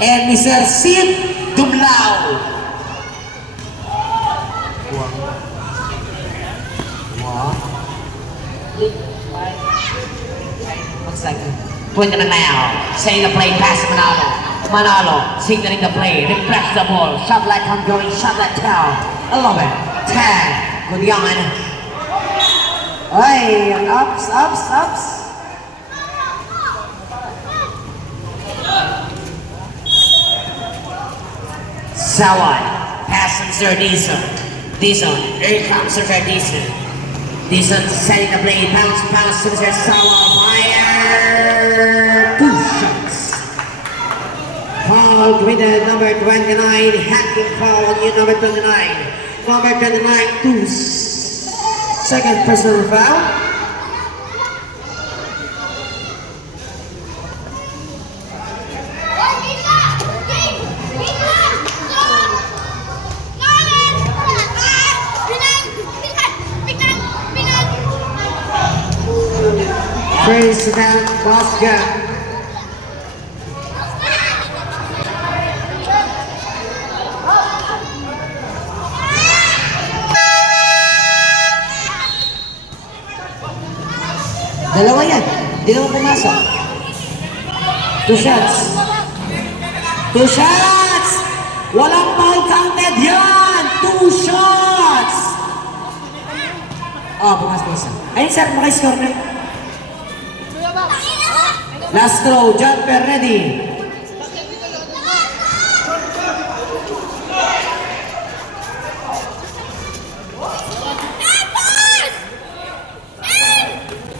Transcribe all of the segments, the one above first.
and Mr. Sid Dumlao. Looks like putting it now. Setting the play, pass Manalo. Manalo, signaling the play, refresh the ball. Shot like I'm going, shot like town. 11, 10. Good yawn. Hey, ups, ups, ups. Sawai, pass from Sir Dizon. Dizon, here comes Sir Dizon. Dizon setting the play, bounce, bounce to Sir Sawai. Fire! 2 shots. Foul committed, number 29, hacking foul on you, number 29. Number 29, 2 second personal foul. Praise that basket. Dalawa yan. Di naman pumasok. 2 shots. 2 shots! Walang foul counted yan! 2 shots! Oh, pumasok isa. Ayun sir, makiscore na. Last throw, jumper ready.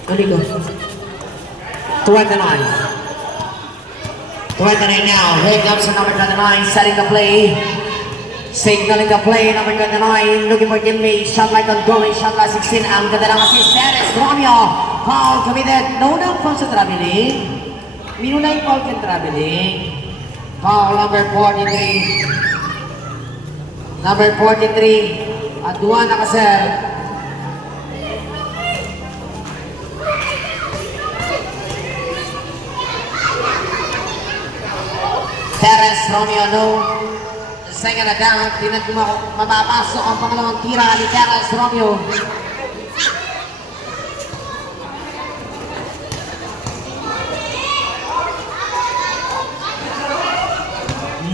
Tuloy ko. 29. 29 now. Here comes number 29, setting the play. Signaling the play, number 29, looking for teammate. Shot like ongoing, shot like 16. Ang ganda ng assist. Perez Romeo. Foul committed. No foul sa traveling. Minuna yung foul sa traveling. Foul number 43. Number 43. At 2 na ka-sir. Perez Romeo, no. Second attempt, mapapasok ang pangalawang tira ni Perez Romeo.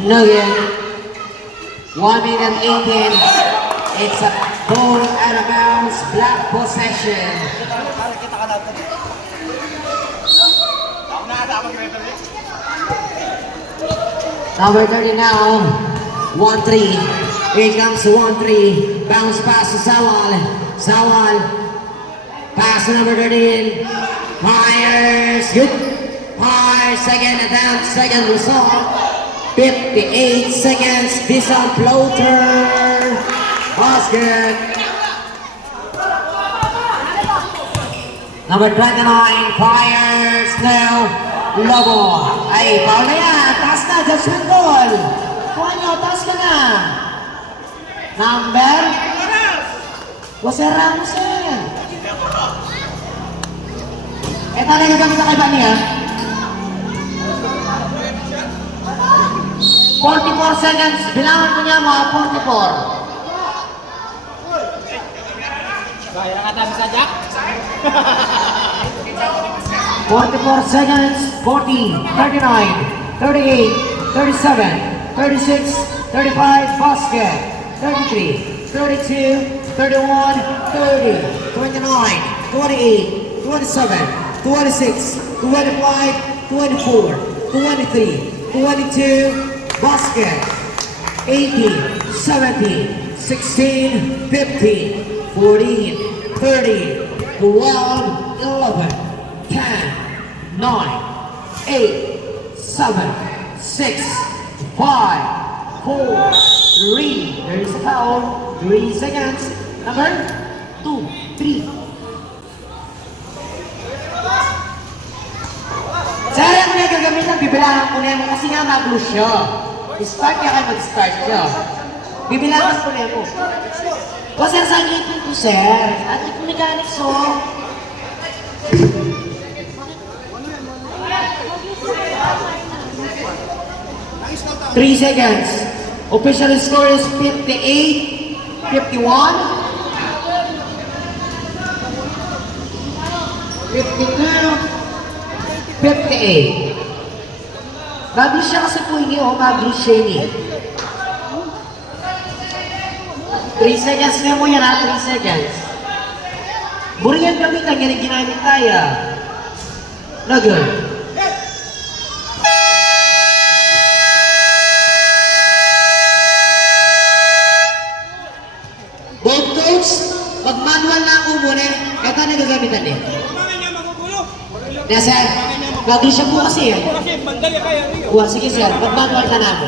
Nugget, 1 minute 18. It's a ball out of bounds, black possession. Number 30 now, 1-3. Here comes 1-3. Bounce pass to Sawal. Sawal. Pass to number 13. Fires. Good. Fires. Second attempt. Second result. 58 seconds. This on floater. Basket. Number 29. Fires now. Lobo. Ay, foul na yan. Taas na. Judgment goal. Kuha nyo. Taas ka na. Number? Jose Ramos yan. Eh, paano nagamit na kay Bani ha? 44 seconds. Bilangan ko niya mga 44. Bayar kata bisa aja. 44 seconds, 40, 39, 38, 37, 36, 35, basket, 33, 32, 31, 30, 29, 28, 27, 26, 25, 24, 23, 22, basket, 18, 17, 16, 15, 14, 30, 12, 11, 10, 9, 8, 7, 6, 5, 4, 3. There is a foul. 3 seconds. Number 2, 3. Sayang mo na gagamitan, bibilangan ko na mo kasi nga mag-lose siya. Start niya kayo mag-start siya. Bibilangan ko na mo. O sir, sa ngipin ko sir. At ito mechanics so. 3 seconds. Official score is 58, 51, 52, 58. Mabilis siya kasi po ini, oh. Mabilis siya ini. 3 seconds na mo yan, ha? 3 seconds. Buriyan kami ka, ganyan ginamit tayo. Lagay. Both coach, mag-manual na ako muna. Ito na gagamitan eh. Kaya sir, mabilis siya po kasi eh. Sige sir, mag-manual ka na ako.